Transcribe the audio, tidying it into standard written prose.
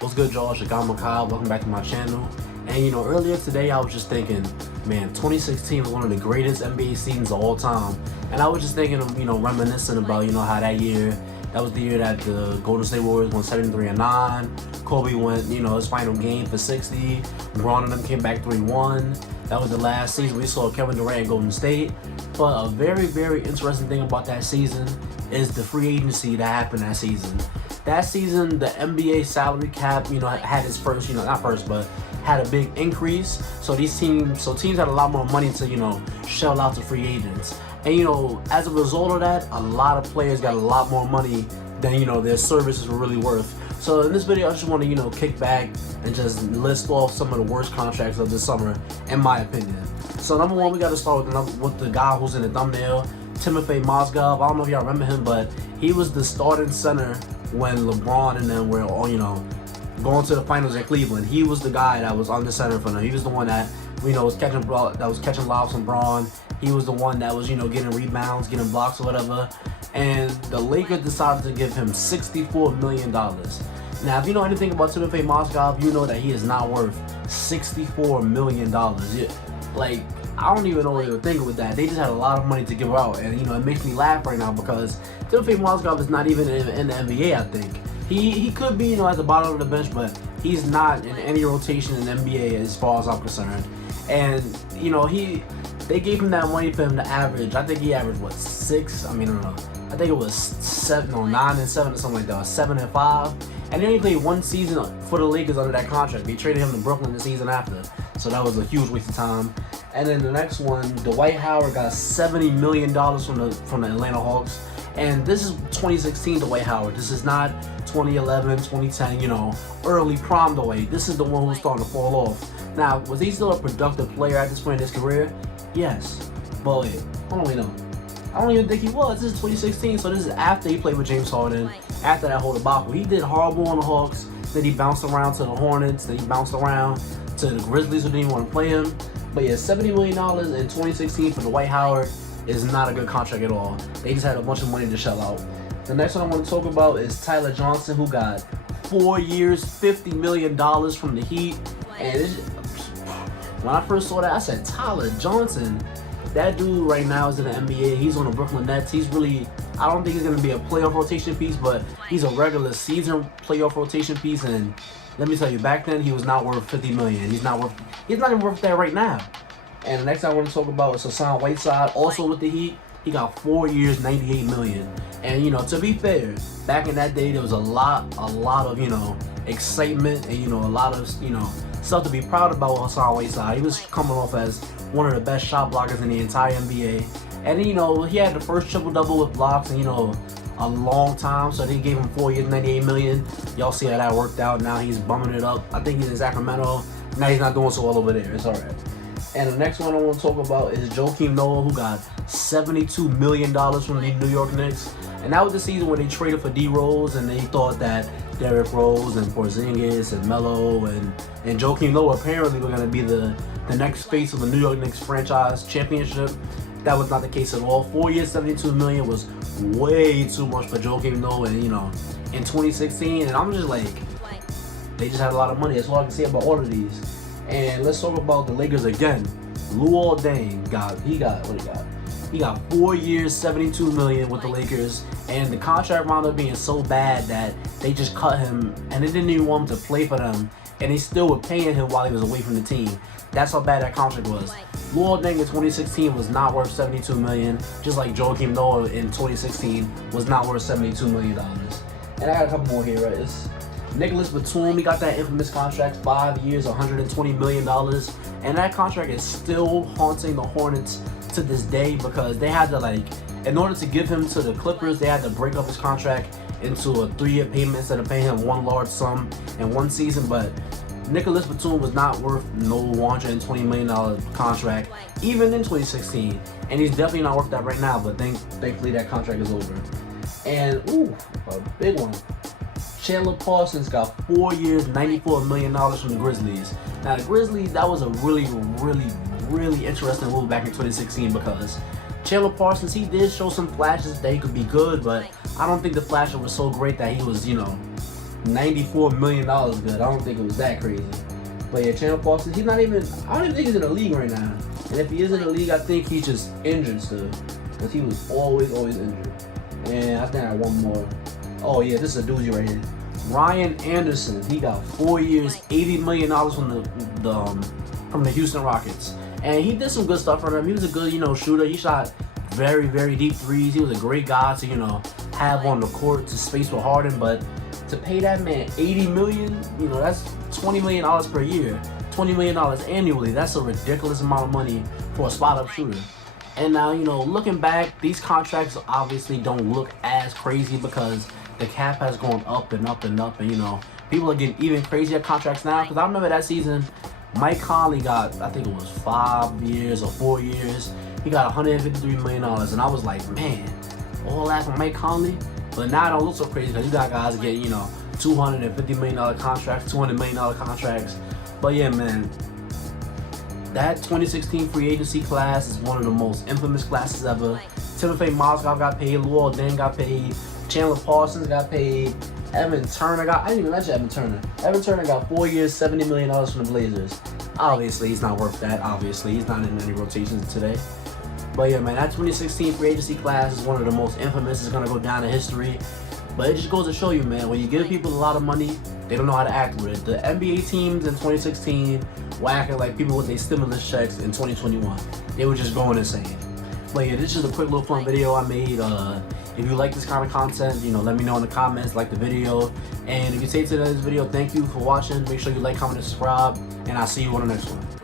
What's good, y'all? It's your guy Mosgov. Welcome back to my channel. And earlier today I was just thinking, man, 2016 was one of the greatest NBA seasons of all time. And I was just thinking of, reminiscing about, how that year, that was the year that the Golden State Warriors won 73-9. Kobe went, his final game for 60. LeBron and them came back 3-1. That was the last season we saw Kevin Durant in Golden State. But a very, very interesting thing about that season is the free agency that happened that season. That season, the NBA salary cap, had its first, not first, but had a big increase. So teams had a lot more money to, shell out to free agents. And, as a result of that, a lot of players got a lot more money than, their services were really worth. So in this video, I just want to, kick back and just list off some of the worst contracts of this summer, in my opinion. So number one, we got to start with the guy who's in the thumbnail, Timothy Mosgov. I don't know if y'all remember him, but he was the starting center when LeBron and them were all, going to the finals in Cleveland. He was the guy that was on the center for them. He was the one that, was catching lobs from Braun. He was the one that was, getting rebounds, getting blocks or whatever. And the Lakers decided to give him $64 million. Now, if you know anything about Timothy Mosgov, you know that he is not worth $64 million. Like, I don't even know what they were thinking with that. They just had a lot of money to give out, and it makes me laugh right now because Timothy Mosgov is not even in the NBA. I think he could be at the bottom of the bench, but he's not in any rotation in the NBA as far as I'm concerned. And they gave him that money for him to average. I think he averaged what, 6? I don't know. I think it was 9 and 7 or something like that, or 7 and 5. And he only played one season for the Lakers under that contract. They traded him to Brooklyn the season after, so that was a huge waste of time. And then the next one, Dwight Howard got $70 million from the Atlanta Hawks. And this is 2016 Dwight Howard. This is not 2011, 2010, early prime Dwight. This is the one who's starting to fall off. Now, was he still a productive player at this point in his career? Yes. But wait, I don't really know. I don't even think he was. This is 2016, so this is after he played with James Harden, after that whole debacle. He did horrible on the Hawks, then he bounced around to the Hornets, then he bounced around to the Grizzlies who didn't even want to play him. But yeah, $70 million in 2016 for Dwight Howard is not a good contract at all. They just had a bunch of money to shell out. The next one I want to talk about is Tyler Johnson, who got 4 years, $50 million from the Heat. And when I first saw that, I said, Tyler Johnson? That dude right now is in the NBA. He's on the Brooklyn Nets. He's really, I don't think he's going to be a playoff rotation piece, but he's a regular season playoff rotation piece. And let me tell you, back then he was not worth $50 million. He's not even worth that right now. And the next I want to talk about is Assange Whiteside, also with the Heat. He got 4 years, $98 million. And to be fair, back in that day there was a lot of excitement and a lot of stuff to be proud about with Assange Whiteside. He was coming off as one of the best shot blockers in the entire NBA. And he had the first triple-double with blocks in a long time, so they gave him 4 years, $98 million. Y'all see how that worked out. Now he's bumming it up. I think he's in Sacramento. Now he's not doing so well over there. It's alright. And the next one I want to talk about is Joakim Noah, who got $72 million from the New York Knicks. And that was the season where they traded for D Rose, and they thought that Derrick Rose and Porzingis and Melo and Joakim Noah apparently were going to be the next face of the New York Knicks franchise championship. That was not the case at all. 4 years, $72 million was way too much for Joakim Noah, and in 2016. And I'm just like, they just had a lot of money. That's all I can say about all of these. And let's talk about the Lakers again. Luol Deng he got 4 years, $72 million with the Lakers, and the contract wound up being so bad that they just cut him, and they didn't even want him to play for them, and they still were paying him while he was away from the team. That's how bad that contract was. Luol Deng in 2016 was not worth $72 million, just like Joakim Noah in 2016 was not worth $72 million. And I got a couple more here, right? Nicholas Batum, he got that infamous contract, 5 years, $120 million. And that contract is still haunting the Hornets to this day because they had to, in order to give him to the Clippers, they had to break up his contract into a 3-year payment instead of paying him one large sum in one season. But Nicholas Batum was not worth no $120 million contract, even in 2016. And he's definitely not worth that right now, but thankfully that contract is over. And, a big one. Chandler Parsons got 4 years, $94 million from the Grizzlies. Now, the Grizzlies, that was a really, really, really interesting move back in 2016 because Chandler Parsons, he did show some flashes that he could be good, but I don't think the flashes were so great that he was, $94 million good. I don't think it was that crazy. But yeah, Chandler Parsons, he's not even, I don't even think he's in the league right now. And if he is in the league, I think he's just injured still. Because he was always injured. And I think I have one more. Oh yeah, this is a doozy right here. Ryan Anderson, he got 4 years, $80 million from the Houston Rockets. And he did some good stuff for them. He was a good, shooter. He shot very deep threes. He was a great guy to, have on the court to space with Harden. But to pay that man $80 million, that's $20 million per year, $20 million annually. That's a ridiculous amount of money for a spot-up shooter. And now, looking back, these contracts obviously don't look as crazy because the cap has gone up and up and up. And, people are getting even crazier contracts now. Because I remember that season, Mike Conley got, I think it was 5 years or 4 years. He got $153 million. And I was like, man, all that for Mike Conley? But now it don't look so crazy because you got guys getting, $250 million contracts, $200 million contracts. But yeah, man, that 2016 free agency class is one of the most infamous classes ever. Timothy Mosgov got paid, Luol Deng got paid, Chandler Parsons got paid, Evan Turner I didn't even mention Evan Turner. Evan Turner got 4 years, $70 million from the Blazers. Obviously, he's not worth that. Obviously, he's not in any rotations today. But yeah, man, that 2016 free agency class is one of the most infamous. It's gonna go down in history. But it just goes to show you, man, when you give people a lot of money, they don't know how to act with it. The NBA teams in 2016 were acting like people with their stimulus checks in 2021. They were just going insane. But yeah, this is just a quick little fun video I made. If you like this kind of content, let me know in the comments, like the video. And if you stayed to the end of this video, thank you for watching. Make sure you like, comment, and subscribe. And I'll see you on the next one.